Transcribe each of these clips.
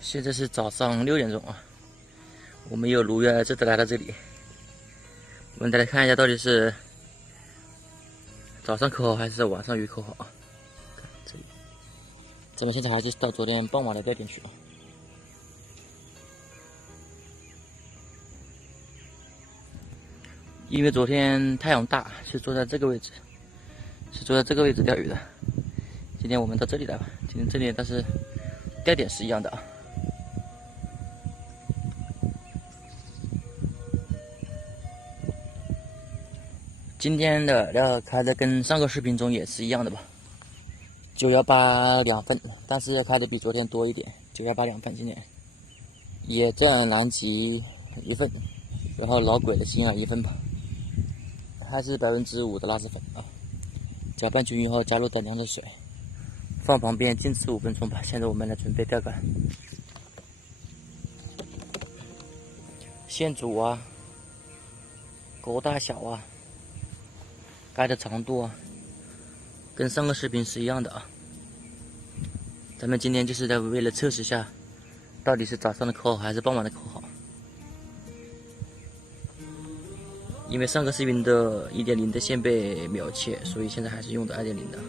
现在是早上6点钟啊，我们又如约这次来到这里。我们再来看一下，到底是早上扣好还是晚上鱼扣好啊？这里，咱们现在还是到昨天傍晚的钓点去啊。因为昨天太阳大，是坐在这个位置，钓鱼的。今天我们到这里来吧。今天这里但是钓点是一样的啊。今天的料开的跟上个视频中也是一样的吧，9182份，但是开的比昨天多一点，918 2份，今天野战南极1份，然后老鬼的星海1份吧，还是5%的拉丝粉啊。搅拌均匀后加入等量的水，放旁边静置5分钟吧。现在我们来准备钓竿，线组啊，钩大小啊，竿的长度啊，跟上个视频是一样的啊。咱们今天就是在为了测试一下，到底是早上的扣好还是傍晚的扣好。因为上个视频的 1.0 的线被秒切，所以现在还是用的 2.0 的。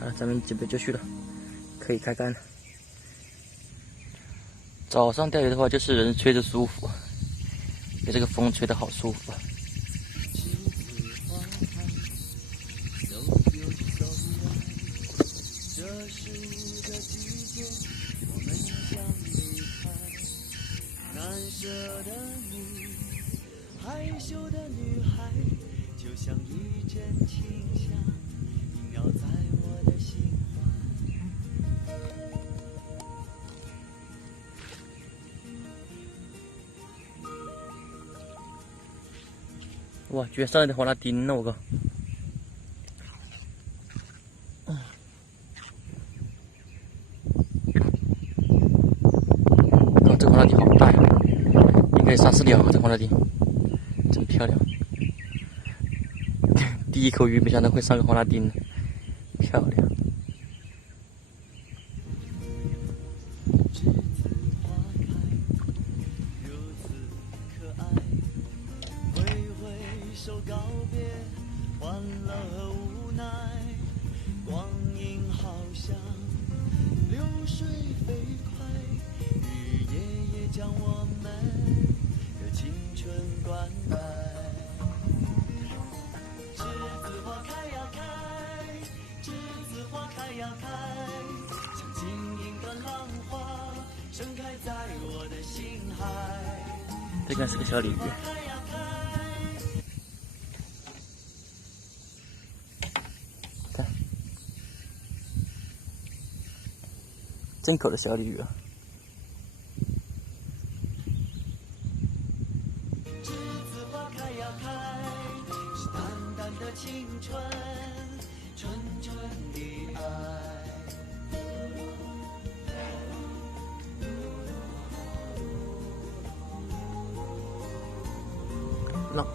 好了，咱们准备就绪了，可以开竿了。早上钓鱼的话，就是人吹着舒服，被这个风吹得好舒服啊。害羞的女孩，就像一阵清香，萦绕在我的心怀。哇，居然上来的黄拉丁了，我靠！这黄拉丁好大呀，应该3、4条。这黄拉丁真漂亮。第一口鱼没想到会上个黄拉丁，漂亮。手告别，欢乐和无奈，光阴好像流水飞快，日夜也将我们的青春灌溉。栀子花开呀开，栀子花开呀开，像晶莹的浪花盛开在我的心海。这个是个小鲤鱼。看，正口的小鲤鱼啊！栀子花开呀开，是淡淡的青春，纯纯的爱。浪。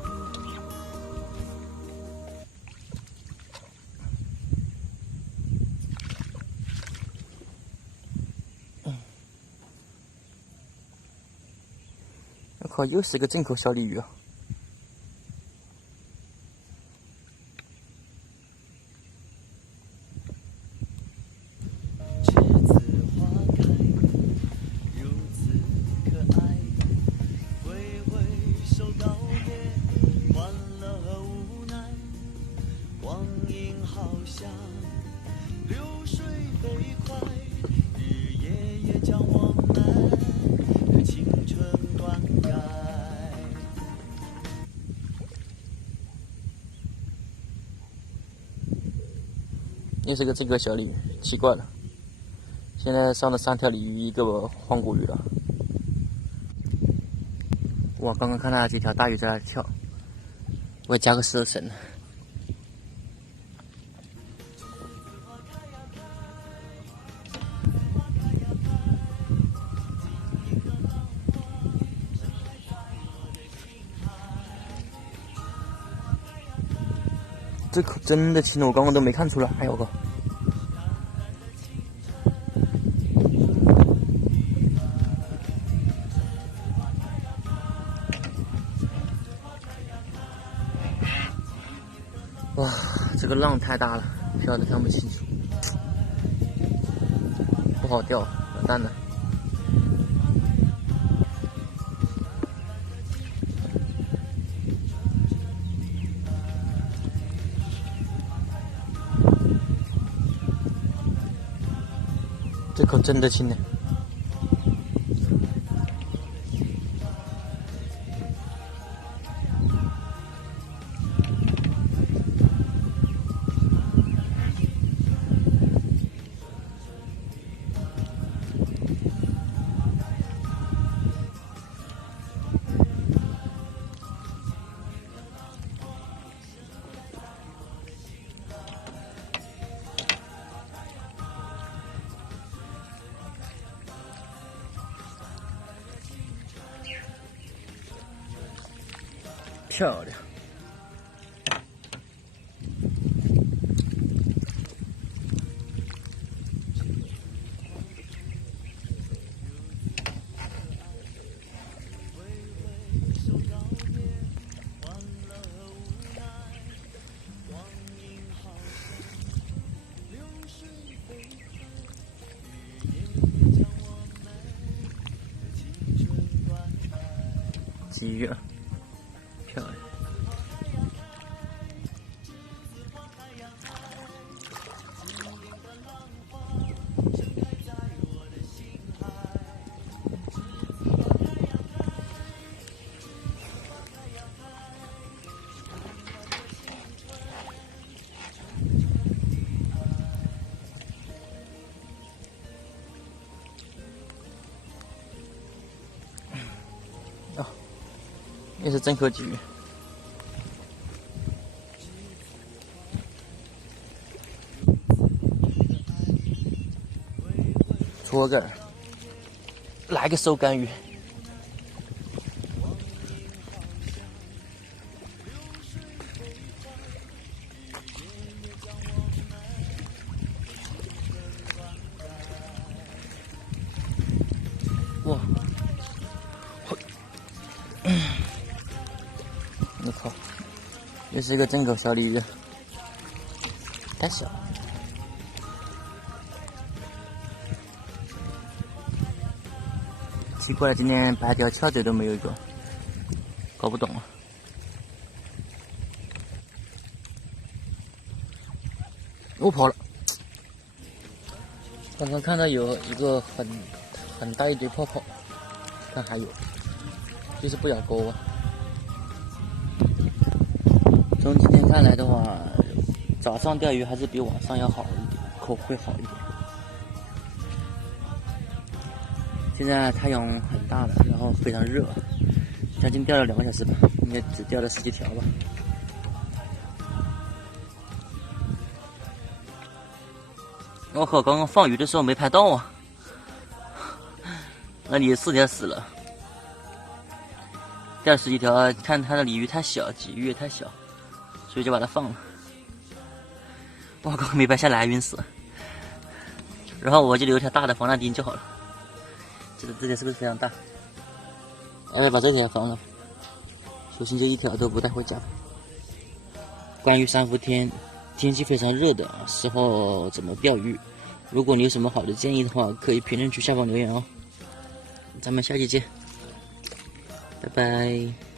我靠，又是个正口小鲤鱼啊！栀子花开，如此可爱，挥挥手告别，欢乐和无奈，光阴好像流水飞快，日夜也将我们的青春灌溉。又是个正口小鲤鱼，奇怪了，现在上了3条鲤鱼，1个黄骨鱼了。哇，刚刚看到几条大鱼在那里跳，我加个蛇绳。这可真的轻了，我刚刚都没看出来。哎呦我靠！个浪太大了，飘的看不清楚，不好钓，完蛋了。这口真的轻呢。漂亮。几月？漂亮。哦，也是真口鲫鱼。搓个，来个手干鱼。哇！我靠，又是一个真口小鲤鱼，太小了。奇怪了，今天白条翘嘴都没有一个，搞不懂啊。我跑了，刚刚看到有一个很大一堆泡泡，看还有，就是不咬钩啊。从今天看来的话，早上钓鱼还是比晚上要好一点，口会好一点。现在太阳很大了，然后非常热，将近钓了2个小时吧，应该只钓了10几条吧。我靠，刚刚放鱼的时候没拍到啊，那里4条死了，钓了10几条，看它的鲤鱼太小，鲫鱼也太小，所以就把它放了。我靠，没拍下来晕死了。然后我就留一条大的防弹钉就好了。这条是不是非常大？哎，把这条放了，索性就1条都不带回家。关于3伏天天气非常热的时候怎么钓鱼，如果你有什么好的建议的话，可以评论区下方留言哦。咱们下期见，拜拜。